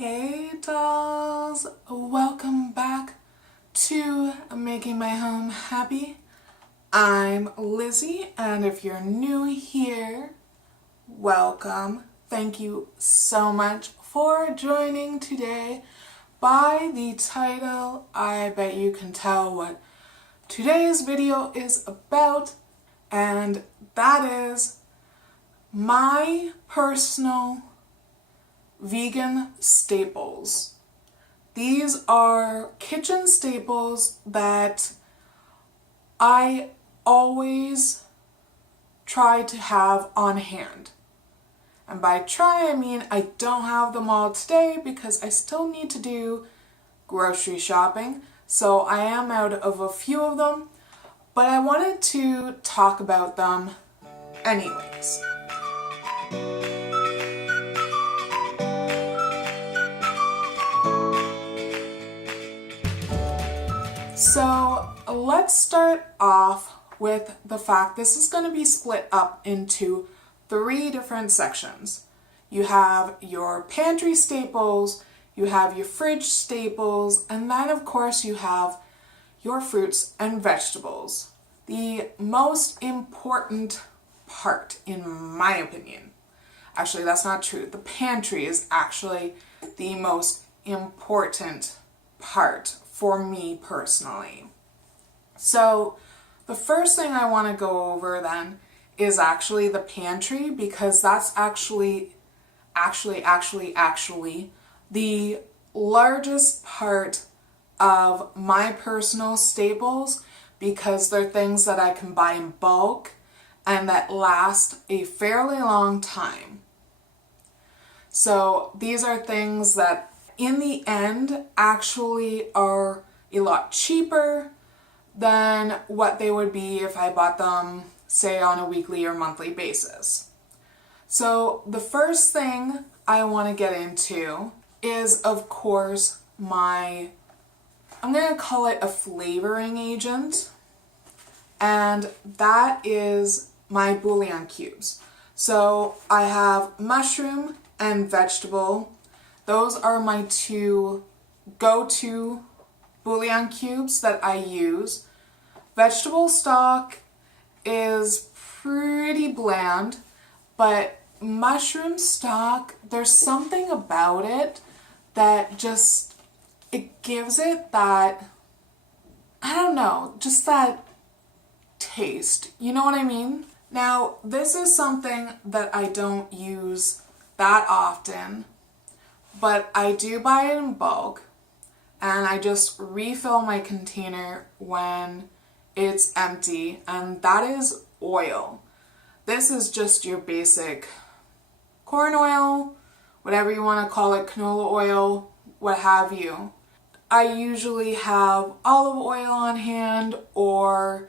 Hey dolls, welcome back to Making My Home Happy. I'm Lizzie, and if you're new here, welcome. Thank you so much for joining today. By the title, I bet you can tell what today's video is about, and that is my personal vegan staples. These are kitchen staples that I always try to have on hand. And by try, I mean I don't have them all today because I still need to do grocery shopping. So I am out of a few of them, but I wanted to talk about them anyways. So let's start off with the fact this is going to be split up into 3 different sections. You have your pantry staples, you have your fridge staples, and then of course you have your fruits and vegetables. The most important part, in my opinion, actually that's not true. The pantry is actually the most important part for me personally. So the first thing I want to go over then is actually the pantry, because that's actually the largest part of my personal staples, because they're things that I can buy in bulk and that last a fairly long time. So these are things that in the end actually are a lot cheaper than what they would be if I bought them, say, on a weekly or monthly basis. So the first thing I want to get into is, of course, I'm going to call it a flavoring agent, and that is my bouillon cubes. So I have mushroom and vegetable. Those are my 2 go-to bouillon cubes that I use. Vegetable stock is pretty bland, but mushroom stock, there's something about it that just, it gives it that, I don't know, just that taste. You know what I mean? Now, this is something that I don't use that often, but I do buy it in bulk, and I just refill my container when it's empty, and that is oil. This is just your basic corn oil, whatever you want to call it, canola oil, what have you. I usually have olive oil on hand or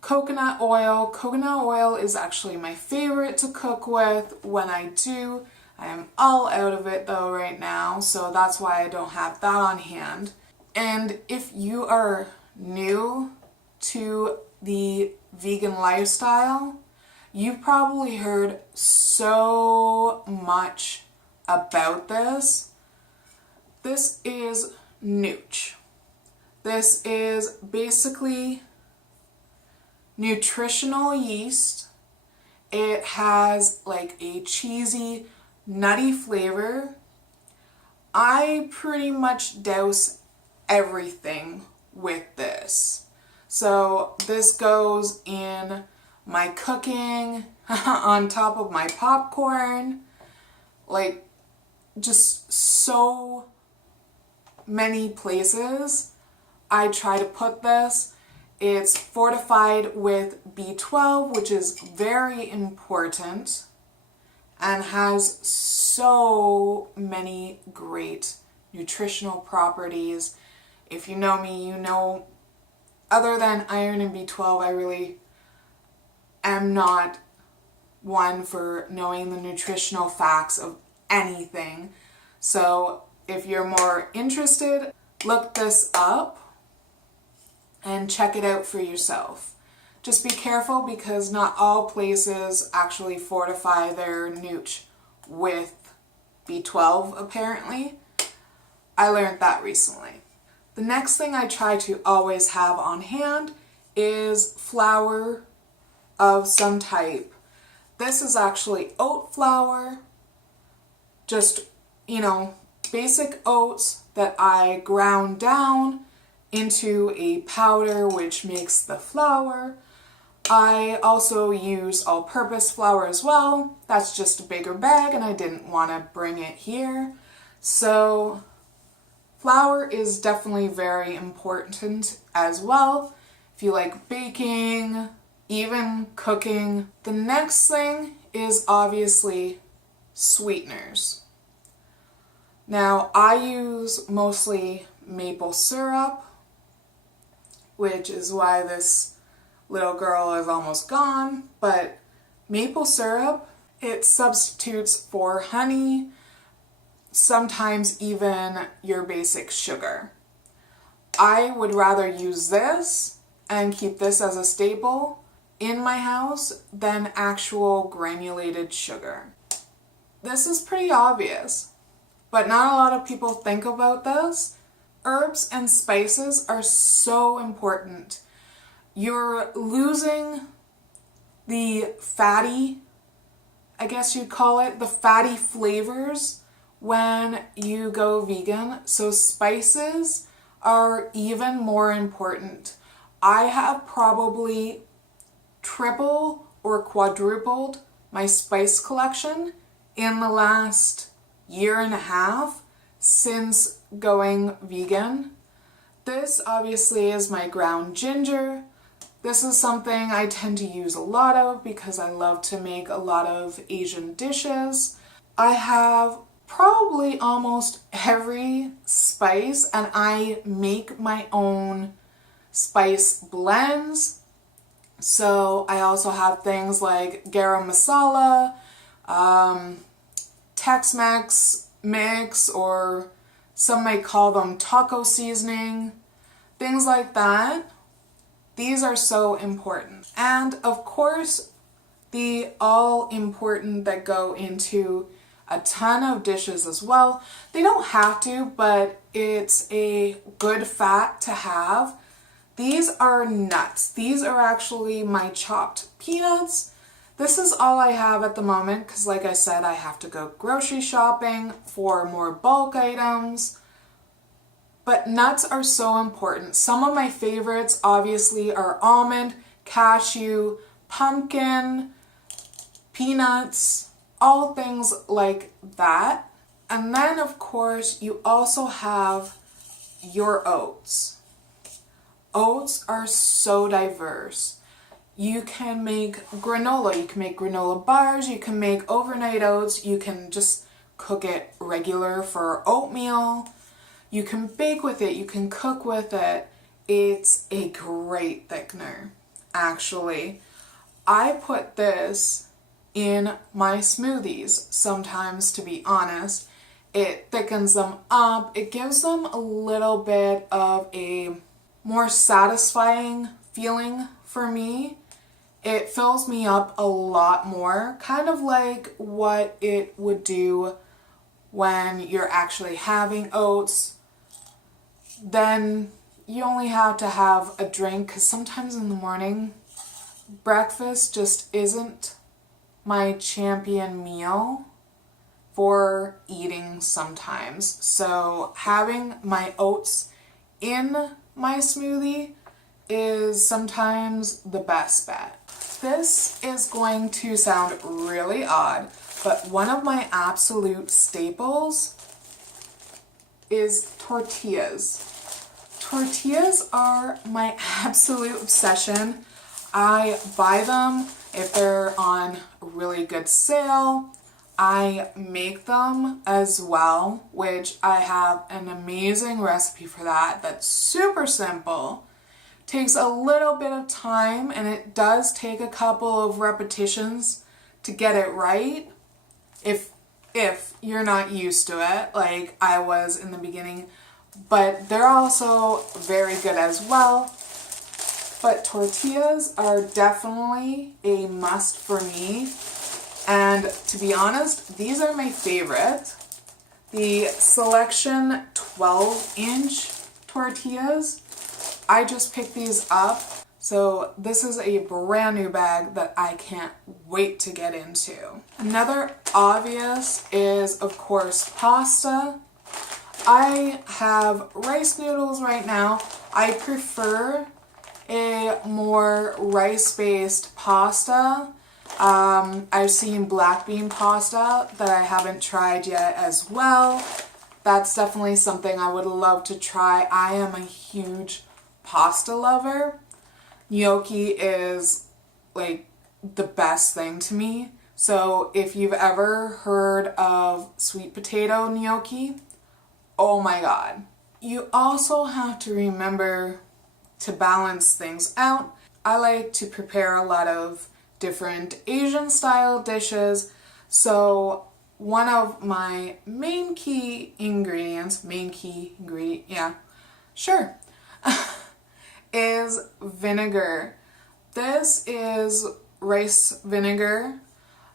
coconut oil. Coconut oil is actually my favorite to cook with when I do. I am all out of it though right now, so that's why I don't have that on hand. And if you are new to the vegan lifestyle, you've probably heard so much about this. This is nooch. This is basically nutritional yeast. It has like a cheesy, nutty flavor. I pretty much douse everything with this. So this goes in my cooking, on top of my popcorn, like just so many places I try to put this. It's fortified with B12, which is very important, and has so many great nutritional properties. If you know me, you know, other than iron and B12, I really am not one for knowing the nutritional facts of anything. So if you're more interested, look this up and check it out for yourself. Just be careful, because not all places actually fortify their nooch with B12 apparently. I learned that recently. The next thing I try to always have on hand is flour of some type. This is actually oat flour, just, basic oats that I ground down into a powder which makes the flour. I also use all-purpose flour as well. That's just a bigger bag and I didn't want to bring it here. So flour is definitely very important as well. If you like baking, even cooking. The next thing is obviously sweeteners. Now I use mostly maple syrup, which is why this little girl is almost gone, but maple syrup, it substitutes for honey, sometimes even your basic sugar. I would rather use this and keep this as a staple in my house than actual granulated sugar. This is pretty obvious, but not a lot of people think about this. Herbs and spices are so important. You're losing the fatty, I guess you'd call it, the fatty flavors when you go vegan. So spices are even more important. I have probably triple or quadrupled my spice collection in the last year and a half since going vegan. This obviously is my ground ginger. This is something I tend to use a lot of because I love to make a lot of Asian dishes. I have probably almost every spice and I make my own spice blends. So I also have things like garam masala, Tex-Mex mix, or some might call them taco seasoning, things like that. These are so important. And of course, the all important that go into a ton of dishes as well. They don't have to, but it's a good fat to have. These are nuts. These are actually my chopped peanuts. This is all I have at the moment because, like I said, I have to go grocery shopping for more bulk items. But nuts are so important. Some of my favorites obviously are almond, cashew, pumpkin, peanuts, all things like that. And then of course you also have your oats. Oats are so diverse. You can make granola bars, you can make overnight oats, you can just cook it regular for oatmeal. You can bake with it, you can cook with it. It's a great thickener, actually. I put this in my smoothies sometimes, to be honest. It thickens them up. It gives them a little bit of a more satisfying feeling for me. It fills me up a lot more, kind of like what it would do when you're actually having oats. Then you only have to have a drink, because sometimes in the morning, breakfast just isn't my champion meal for eating sometimes. So having my oats in my smoothie is sometimes the best bet. This is going to sound really odd, but one of my absolute staples is tortillas. Tortillas are my absolute obsession. I buy them if they're on a really good sale. I make them as well, which I have an amazing recipe for that that's super simple. Takes a little bit of time, and it does take a couple of repetitions to get it right if you're not used to it like I was in the beginning. But they're also very good as well. But tortillas are definitely a must for me. And to be honest, these are my favorite. The Selection 12-inch tortillas. I just picked these up. So this is a brand new bag that I can't wait to get into. Another obvious is, of course, pasta. I have rice noodles right now. I prefer a more rice-based pasta. I've seen black bean pasta that I haven't tried yet as well. That's definitely something I would love to try. I am a huge pasta lover. Gnocchi is like the best thing to me. So if you've ever heard of sweet potato gnocchi, oh my god. You also have to remember to balance things out. I like to prepare a lot of different Asian style dishes. So one of my main key ingredients, yeah, sure, is vinegar. This is rice vinegar.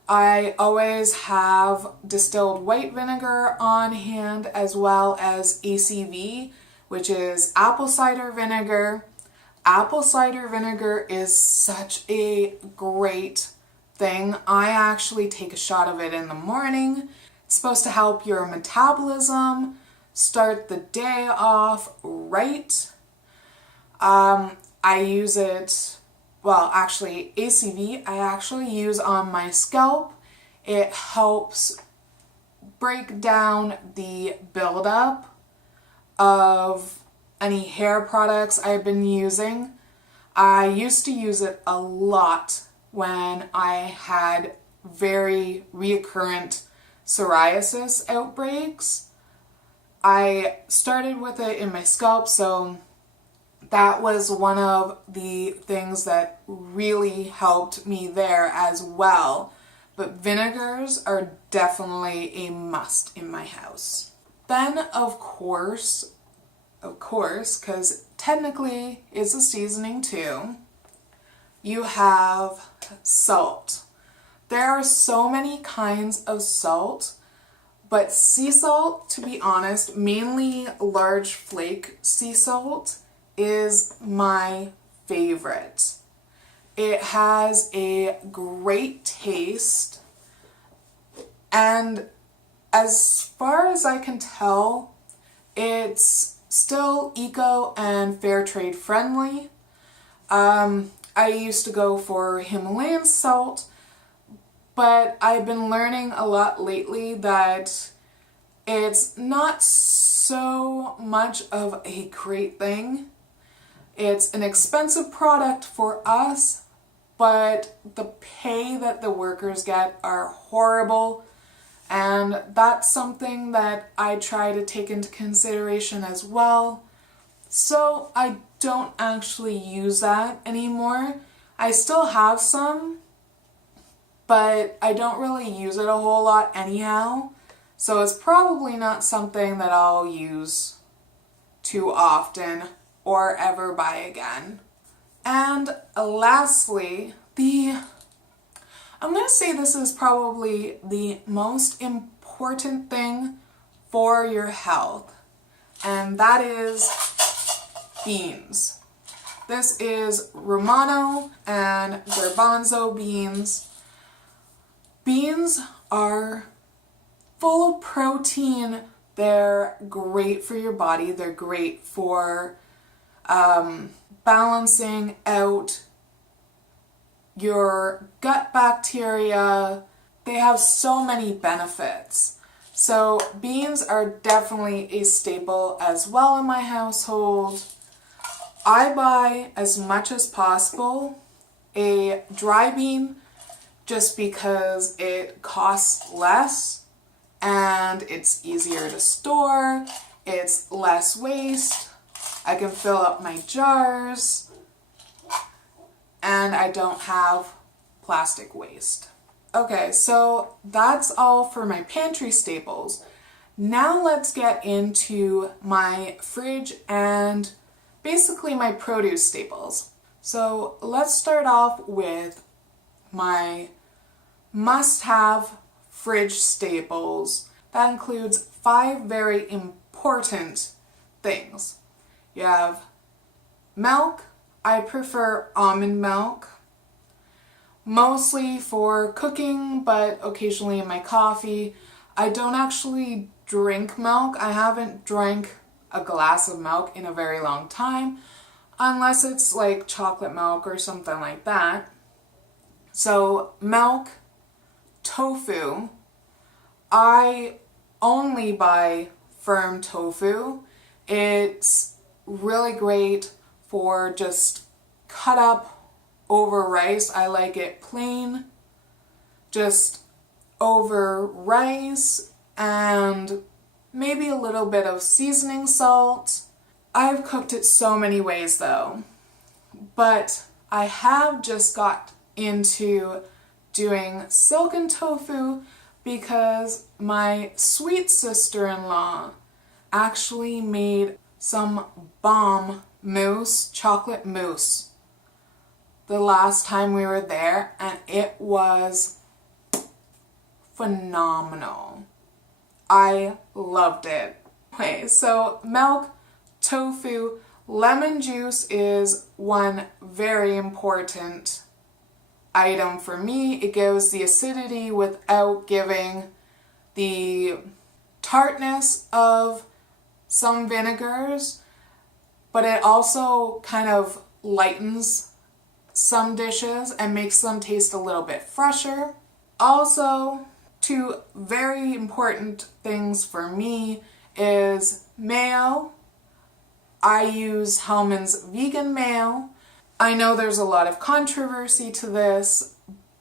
I always have distilled white vinegar on hand, as well as ACV, which is apple cider vinegar. Apple cider vinegar is such a great thing. I actually take a shot of it in the morning. It's supposed to help your metabolism, start the day off right. I use it, well, actually ACV I actually use on my scalp. It helps break down the buildup of any hair products I've been using. I used to use it a lot when I had very recurrent psoriasis outbreaks. I started with it in my scalp, so that was one of the things that really helped me there as well. But vinegars are definitely a must in my house. Then, of course, because technically it's a seasoning too, you have salt. There are so many kinds of salt, but sea salt, to be honest, mainly large flake sea salt, is my favorite. It has a great taste, and as far as I can tell, it's still eco and fair trade friendly. I used to go for Himalayan salt, but I've been learning a lot lately that it's not so much of a great thing. It's an expensive product for us, but the pay that the workers get are horrible, and that's something that I try to take into consideration as well. So I don't actually use that anymore. I still have some, but I don't really use it a whole lot anyhow. So it's probably not something that I'll use too often or ever buy again. And lastly, I'm going to say this is probably the most important thing for your health, and that is beans. This is Romano and garbanzo beans. Beans are full of protein. They're great for your body. They're great for balancing out your gut bacteria. They have so many benefits. So beans are definitely a staple as well in my household. I buy as much as possible a dry bean just because it costs less and it's easier to store, it's less waste, I can fill up my jars, and I don't have plastic waste. Okay, so that's all for my pantry staples. Now let's get into my fridge and basically my produce staples. So let's start off with my must-have fridge staples. That includes 5 very important important things. You have milk. I prefer almond milk, mostly for cooking, but occasionally in my coffee. I don't actually drink milk. I haven't drank a glass of milk in a very long time, unless it's like chocolate milk or something like that. So milk, tofu. I only buy firm tofu. It's really great for just cut up over rice. I like it plain, just over rice and maybe a little bit of seasoning salt. I've cooked it so many ways though, but I have just got into doing silken tofu because my sweet sister-in-law actually made some bomb mousse, chocolate mousse, the last time we were there, and it was phenomenal. I loved it. Okay, so milk, tofu, lemon juice is one very important item for me. It gives the acidity without giving the tartness of some vinegars, but it also kind of lightens some dishes and makes them taste a little bit fresher. Also, two very important things for me is mayo. I use Hellmann's vegan mayo. I know there's a lot of controversy to this,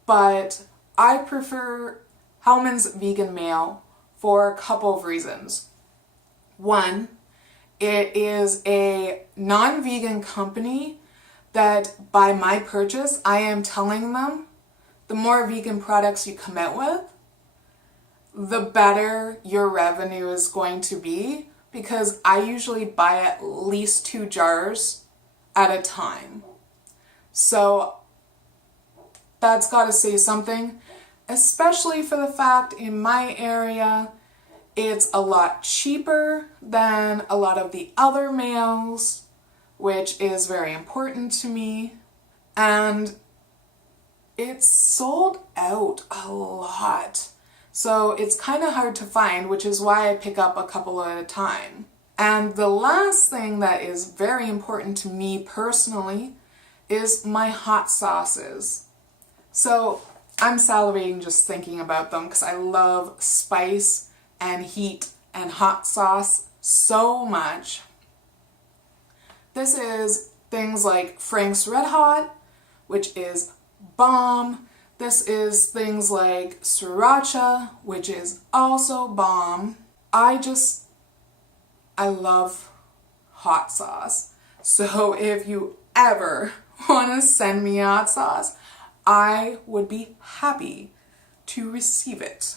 but I prefer Hellmann's vegan mayo for a couple of reasons. One, it is a non-vegan company that by my purchase, I am telling them the more vegan products you come out with, the better your revenue is going to be, because I usually buy at least 2 jars at a time. So that's got to say something, especially for the fact in my area, it's a lot cheaper than a lot of the other mayos, which is very important to me. And it's sold out a lot. So it's kind of hard to find, which is why I pick up a couple at a time. And the last thing that is very important to me personally is my hot sauces. So I'm salivating just thinking about them because I love spice and heat and hot sauce so much. This is things like Frank's Red Hot, which is bomb. This is things like sriracha, which is also bomb. I love hot sauce. So if you ever want to send me hot sauce, I would be happy to receive it.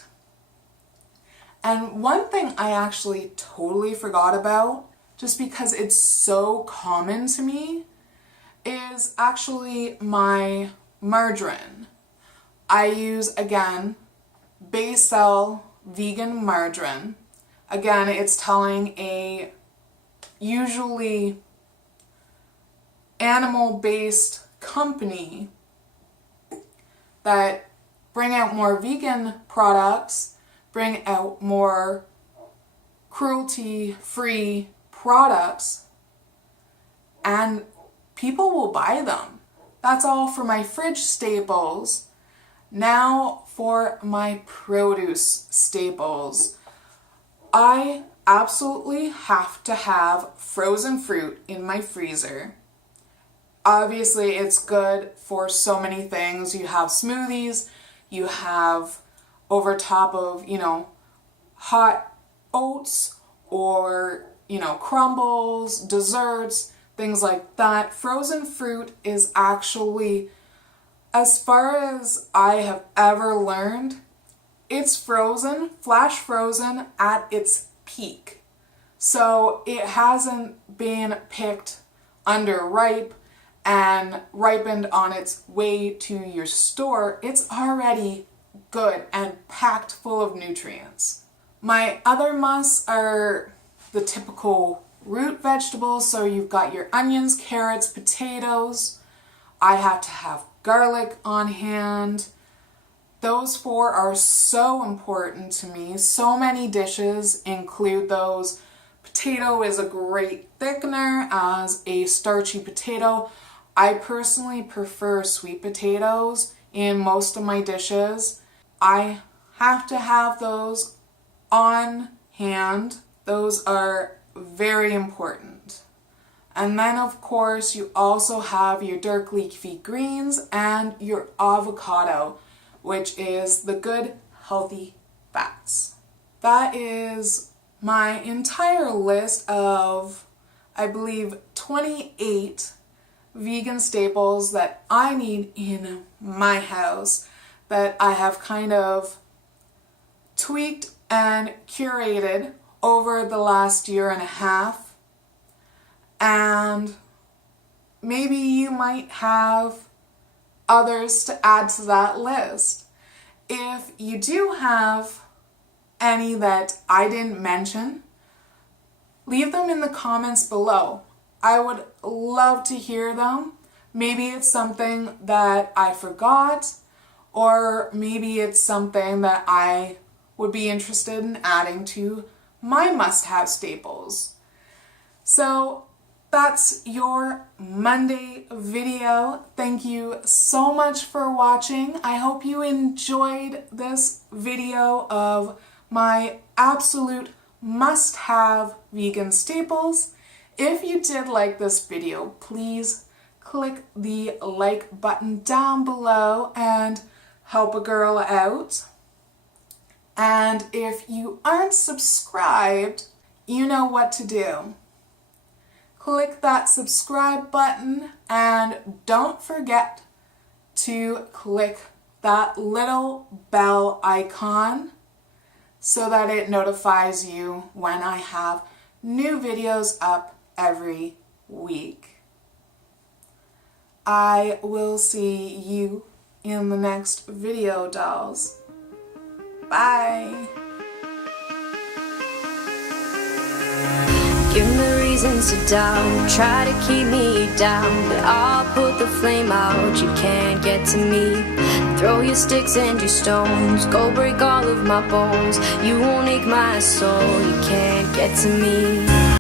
And one thing I actually totally forgot about, just because it's so common to me, is actually my margarine. I use, again, Basil vegan margarine. Again, it's telling a usually animal-based company that bring out more vegan products, bring out more cruelty-free products, and people will buy them. That's all for my fridge staples. Now for my produce staples. I absolutely have to have frozen fruit in my freezer. Obviously, it's good for so many things. You have smoothies, you have over top of, hot oats or, crumbles, desserts, things like that. Frozen fruit is actually, as far as I have ever learned, it's frozen, flash frozen at its peak. So it hasn't been picked underripe and ripened on its way to your store. It's already good and packed full of nutrients. My other musts are the typical root vegetables. So you've got your onions, carrots, potatoes. I have to have garlic on hand. Those 4 are so important to me. So many dishes include those. Potato is a great thickener as a starchy potato. I personally prefer sweet potatoes in most of my dishes. I have to have those on hand. Those are very important. And then of course you also have your dark leafy greens and your avocado, which is the good healthy fats. That is my entire list of, I believe, 28 vegan staples that I need in my house that I have kind of tweaked and curated over the last year and a half. And maybe you might have others to add to that list. If you do have any that I didn't mention, leave them in the comments below. I would love to hear them. Maybe it's something that I forgot, or maybe it's something that I would be interested in adding to my must-have staples. So that's your Monday video. Thank you so much for watching. I hope you enjoyed this video of my absolute must-have vegan staples. If you did like this video, please click the like button down below and help a girl out. And if you aren't subscribed, you know what to do. Click that subscribe button and don't forget to click that little bell icon so that it notifies you when I have new videos up every week. I will see you in the next video, dolls. Bye. Give me reasons to doubt, try to keep me down, but I'll put the flame out, you can't get to me. Throw your sticks and your stones, go break all of my bones, you won't ache my soul, you can't get to me.